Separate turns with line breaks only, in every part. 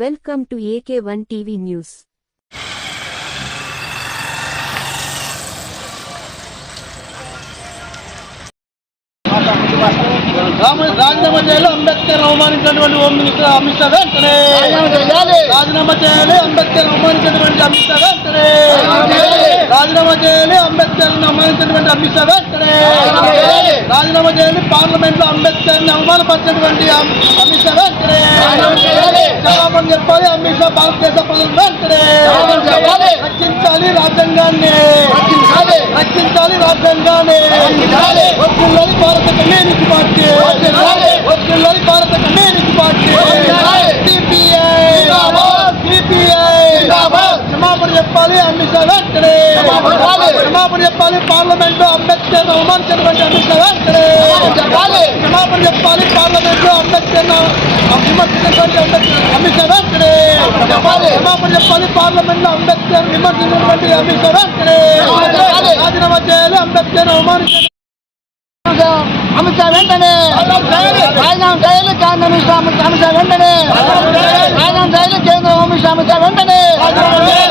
Welcome to AK1 TV News.
రామ- రాజీనామా చేయాలి అంబేద్కర్ అవమానించినటువంటి హోమ్ మినిస్టర్ అమిత్ షా వెంటనే. రాజీనామా చేయాలి. అంబేద్కర్ అవమానించినటువంటి అమిత్ షా వెంటనే. రాజీనామా చేయాలి. అంబేద్కర్ అవమానించినటువంటి అమిత్ షా వెంటనే. రాజీనామా చేయాలి. పార్లమెంట్లో అంబేద్కర్ని అవమానపరిచినటువంటి అమ్- అమిత్ షా వెంటనే. చెప్పాలి అమిత్ షా భారతదేశ ప్రజలు వెంటనే రక్షించాలి రాజ్యాంగాన్ని. రక్షించాలి. రాజ్యాంగాన్ని. వద్దుల్లోని భారత కమ్యూనిస్ట్ పార్టీ. వద్దుల్లోని భారత కమ్యూనిస్ట్ పార్టీ. క్షమాపణ చెప్పాలి అమిత్ షా వెంటనే క్షమాపణ చెప్పాలి. పార్లమెంట్లో అంబేద్కర్ అవమానించినటువంటి అమిత్ షా వెంటనే క్షమాపణ చెప్పాలి. పార్లమెంట్లో అంబేద్కర్ విమర్శించినటువంటి అంబేద్కర్ క్షమాపణ చెప్పాలి. పార్లమెంట్లో అంబేద్కర్ విమర్శించినటువంటి అమిత్ షా వెంటనే రాజీనామా చేయాలి. అంబేద్కర్ అవమానించిన
అమిత్ షా వెంటనే. రాజీనామా చేయాలి. కేంద్ర మినిస్టర్ అమిత్ అమిత్ షా వెంటనే. రాజీనామా చేయాలి. కేంద్ర హోమ్ మినిస్టర్ అమిత్ షా వెంటనే.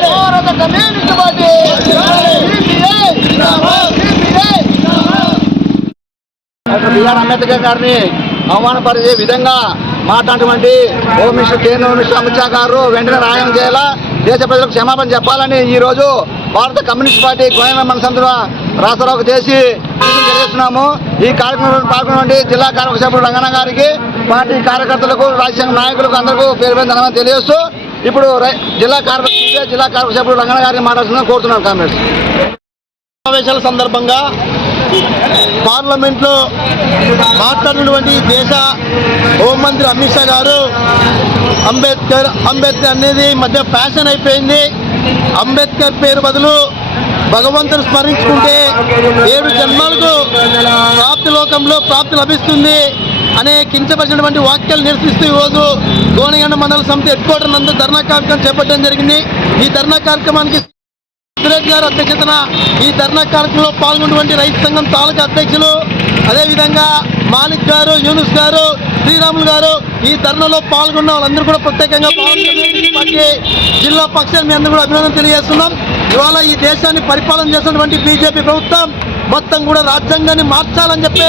భారత కమ్యూనిస్ట్ పార్టీ. బిఆర్ అంబేద్కర్ గారిని అవమానపరిచే విధంగా మాట్లాడటువంటి హోమ్ మినిస్టర్ కేంద్ర హోమ్ మినిస్టర్ అమిత్ షా గారు వెంటనే రాయం చేయాలా? దేశ ప్రజలకు క్షమాపణ చెప్పాలని ఈ రోజు భారత కమ్యూనిస్ట్ పార్టీ గోయన మన సందున రాస్తారోకు చేసి తెలియజేస్తున్నాము ఈ కార్యక్రమంలో పాల్గొన్నటువంటి జిల్లా కార్యవర్గ సభ్యులు గారికి పార్టీ కార్యకర్తలకు రాజ్యాంగ నాయకులకు అందరికీ పేరు పేరు ధన్యవాదాలు తెలియజేస్తూ ఇప్పుడు జిల్లా కార్యవర్గ జిల్లా కార్యవర్గ సభ్యులు రంగన్న గారిని మాట్లాడుతుందని కోరుతున్నాను కాంగ్రెస్.
సమావేశాల సందర్భంగా పార్లమెంట్లో మాట్లాడినటువంటి దేశ హోంమంత్రి అమిత్ షా గారు అంబేద్కర్ అంబేద్కర్ అనేది మధ్య ఫ్యాషన్ అయిపోయింది. అంబేద్కర్ పేరు బదులు భగవంతుని స్మరించుకుంటే ఏడు జన్మాలకు ప్రాప్తి లోకంలో ప్రాప్తి లభిస్తుంది అనే కించపరిచినటువంటి వాక్యాలు నిరసిస్తూ ఈరోజు గోనగండ మండల సమితి హెడ్ క్వార్టర్ నందు ధర్నా కార్యక్రమం చేపట్టడం జరిగింది. ఈ ధర్నా కార్యక్రమానికి సురేష్ గారు అధ్యక్షతన ఈ ధర్నా కార్యక్రమంలో పాల్గొన్నటువంటి రైతు సంఘం తాలూకా అధ్యక్షులు అదేవిధంగా మాణిక్ గారు యూనుస్ గారు శ్రీరాములు గారు ఈ ధర్నాలో పాల్గొన్న వాళ్ళందరూ కూడా ప్రత్యేకంగా పార్టీ జిల్లా పక్షాలు మీ అందరూ కూడా అభినందన తెలియజేస్తున్నాం. ఇవాళ ఈ దేశాన్ని పరిపాలన చేస్తున్నటువంటి బీజేపీ ప్రభుత్వం మొత్తం కూడా రాజ్యాంగాన్ని మార్చాలని చెప్పి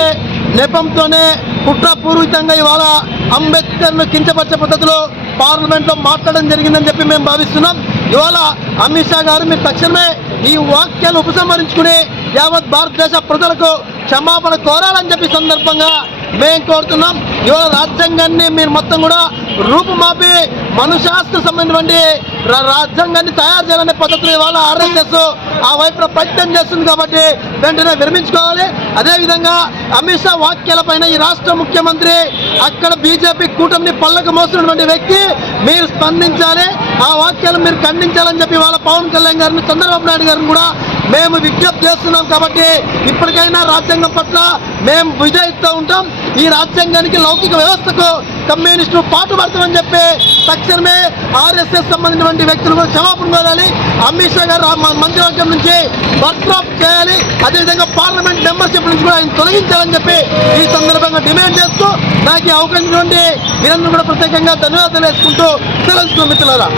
నెపంతోనే కుట్రపూర్వితంగా ఇవాళ అంబేద్కర్ను కించపరిచే పద్ధతిలో పార్లమెంట్లో మాట్లాడడం జరిగిందని చెప్పి మేము భావిస్తున్నాం. ఇవాళ అమిత్ షా గారు మీరు తక్షణమే ఈ వాక్యాలు ఉపసంహరించుకుని యావత్ భారతదేశ ప్రజలకు క్షమాపణ కోరాలని చెప్పి సందర్భంగా మేము కోరుతున్నాం. ఇవాళ రాజ్యాంగాన్ని మీరు మొత్తం కూడా రూపుమాపి మనుశాస్త్ర సంబంధించినటువంటి రా- రాజ్యాంగాన్ని తయారు చేయాలనే పద్ధతులు ఇవాళ ఆర్ఎస్ఎస్ ఆ వైపున ప్రయత్నం చేస్తుంది కాబట్టి వెంటనే విరమించుకోవాలి. అదేవిధంగా అమిత్ షా వాక్యాలపైన ఈ రాష్ట్ర ముఖ్యమంత్రి అక్కడ బీజేపీ కూటమిని పళ్ళకు మోసినటువంటి వ్యక్తి మీరు స్పందించాలి. ఆ వాక్యాలు మీరు ఖండించాలని చెప్పి వాళ్ళ పవన్ కళ్యాణ్ గారిని చంద్రబాబు నాయుడు గారిని కూడా మేము విజ్ఞప్తి చేస్తున్నాం కాబట్టి ఇప్పటికైనా రాజ్యాంగం పట్ల మేము విజయిస్తూ ఉంటాం. ఈ రాజ్యాంగానికి లౌకిక వ్యవస్థకు కమ్యూనిస్టులు పాటుపడతామని చెప్పి తక్షణమే ఆర్ఎస్ఎస్ సంబంధించినటువంటి వ్యక్తులు కూడా క్షమాపణ కోరాలి. అమిత్ షా గారు మంత్రివర్గం నుంచి బర్త్రాప్ చేయాలి. అదేవిధంగా పార్లమెంట్ మెంబర్షిప్ నుంచి కూడా ఆయన తొలగించాలని చెప్పి ఈ సందర్భంగా డిమాండ్ చేస్తూ నాకు ఈ అవకాశం నుండి మీరందరూ కూడా ప్రత్యేకంగా ధన్యవాదాలు వేసుకుంటూ సెలవు మిత్రులారా.